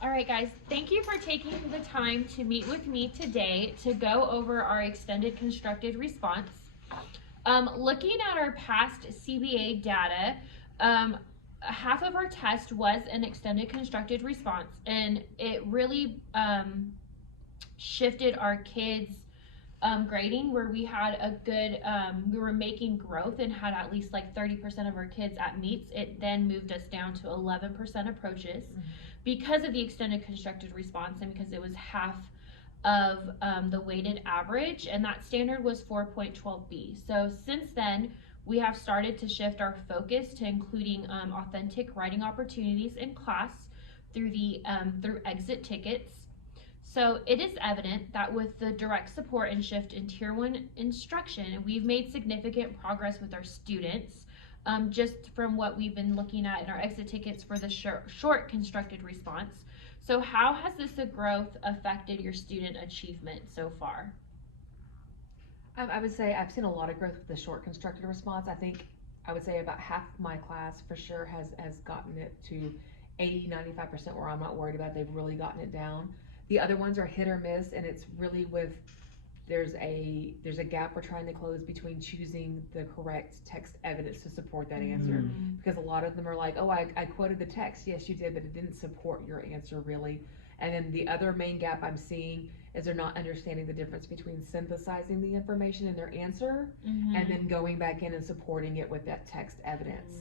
All right, guys, thank you for taking the time to meet with me today to go over our extended constructed response. Looking at our past CBA data, half of our test was an extended constructed response, and it really shifted our kids' grading, where we had a good, we were making growth and had at least like 30% of our kids at meets. It then moved us down to 11% approaches because of the extended constructed response and because it was half of the weighted average, and that standard was 4.12b. So since then, we have started to shift our focus to including authentic writing opportunities in class through through exit tickets. So it is evident that with the direct support and shift in Tier 1 instruction, we've made significant progress with our students, just from what we've been looking at in our exit tickets for the short constructed response. So how has this growth affected your student achievement so far? I would say I've seen a lot of growth with the short constructed response. I would say about half my class for sure has gotten it to 80-95% where I'm not worried about it. They've really gotten it down. The other ones are hit or miss, and it's really with there's a gap we're trying to close between choosing the correct text evidence to support that answer. Because a lot of them are like, oh, I quoted the text. Yes, you did, but it didn't support your answer really. And then the other main gap I'm seeing is they're not understanding the difference between synthesizing the information in their answer and then going back in and supporting it with that text evidence.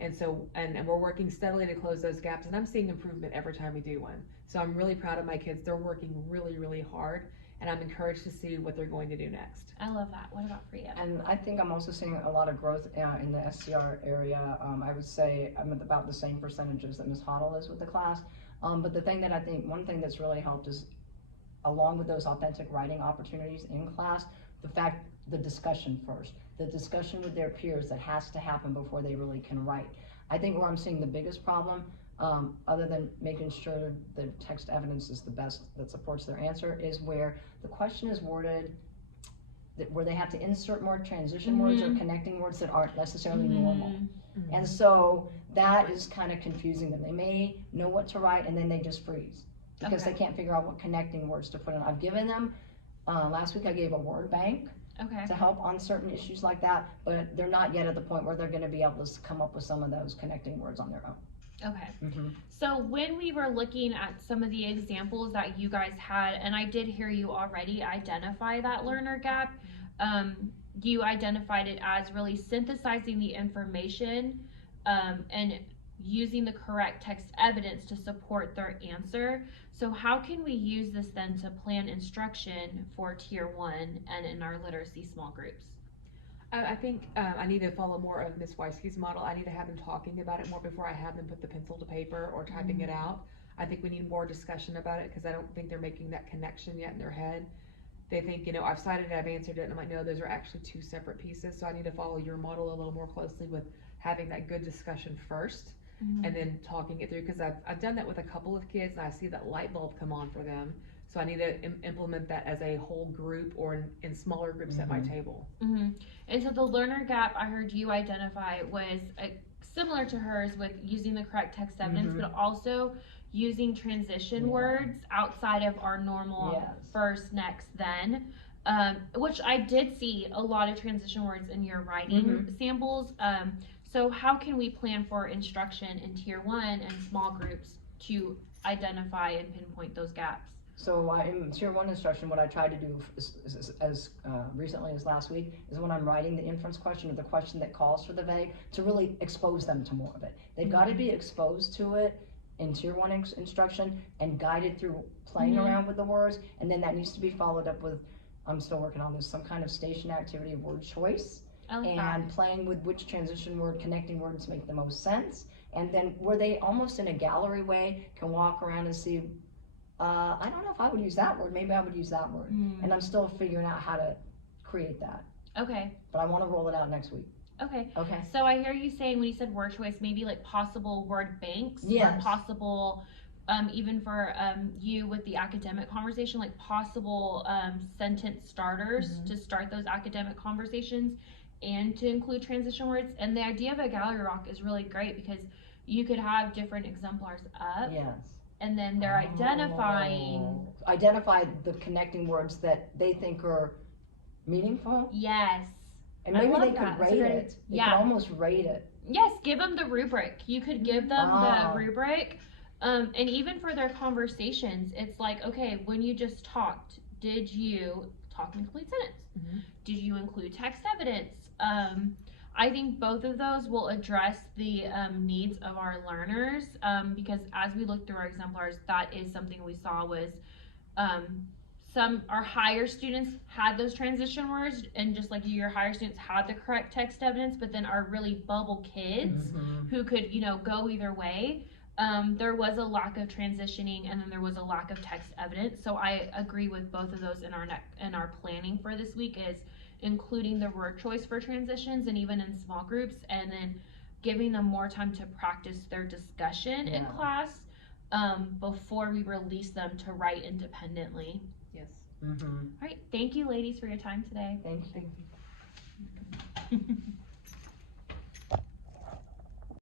And so, and we're working steadily to close those gaps, and I'm seeing improvement every time we do one. So I'm really proud of my kids. They're working really, really hard, and I'm encouraged to see what they're going to do next. I love that. What about for you? And I think I'm also seeing a lot of growth in the SCR area. I would say I'm at about the same percentages that Ms. Hoddle is with the class. But the thing that I think, one thing that's really helped is, along with those authentic writing opportunities in class, the discussion first. The discussion with their peers that has to happen before they really can write. I think where I'm seeing the biggest problem, other than making sure the text evidence is the best that supports their answer, is where the question is worded, where they have to insert more transition words or connecting words that aren't necessarily normal. And so that is kind of confusing them. They may know what to write and then they just freeze because they can't figure out what connecting words to put in. I've given them, last week I gave a word bank to help on certain issues like that, but they're not yet at the point where they're going to be able to come up with some of those connecting words on their own. Okay. So when we were looking at some of the examples that you guys had, and I did hear you already identify that learner gap, you identified it as really synthesizing the information and using the correct text evidence to support their answer. So how can we use this then to plan instruction for Tier 1 and in our literacy small groups? I think I need to follow more of Ms. Weiske's model. I need to have them talking about it more before I have them put the pencil to paper or typing it out. I think we need more discussion about it because I don't think they're making that connection yet in their head. They think, you know, I've cited it, I've answered it, and I'm like, no, those are actually two separate pieces. So I need to follow your model a little more closely with having that good discussion first and then talking it through, because I've done that with a couple of kids and I see that light bulb come on for them. So I need to implement that as a whole group or in smaller groups at my table. And so the learner gap I heard you identify was similar to hers with using the correct text evidence, but also using transition words outside of our normal first, next, then, which I did see a lot of transition words in your writing samples. So how can we plan for instruction in Tier 1 and small groups to identify and pinpoint those gaps? So in Tier 1 instruction, what I tried to do as recently as last week is when I'm writing the inference question or the question that calls for the vague, to really expose them to more of it. They've got to be exposed to it in Tier 1 instruction and guided through playing around with the words, and then that needs to be followed up with, I'm still working on this, some kind of station activity of word choice and playing with which transition word, connecting words make the most sense, and then where they almost in a gallery way can walk around and see, I don't know if I would use that word, maybe I would use that word. And I'm still figuring out how to create that. Okay. But I want to roll it out next week. Okay. Okay. So I hear you saying, when you said word choice, maybe like possible word banks Yes. or possible, even for you with the academic conversation, like possible sentence starters to start those academic conversations and to include transition words. And the idea of a gallery walk is really great because you could have different exemplars up. Yes. and then they're identifying. Identify the connecting words that they think are meaningful, Yes. and I maybe love they that. could That's a rate great- it. They yeah. could almost rate it. Yes, give them the rubric. You could give them Ah. the rubric. And even for their conversations, it's like, okay, when you just talked, did you talk in a complete sentence? Mhm. Did you include text evidence? I think both of those will address the needs of our learners, because as we look through our exemplars, that is something we saw was our higher students had those transition words, and just like your higher students had the correct text evidence, but then our really bubble kids Mhm. who could, go either way, there was a lack of transitioning, and then there was a lack of text evidence. So I agree with both of those in our planning for this week, is including the word choice for transitions, and even in small groups, and then giving them more time to practice their discussion in Yeah. class before we release them to write independently. Yes. Mhm. All right, thank you ladies for your time today. Thank you. Thank you.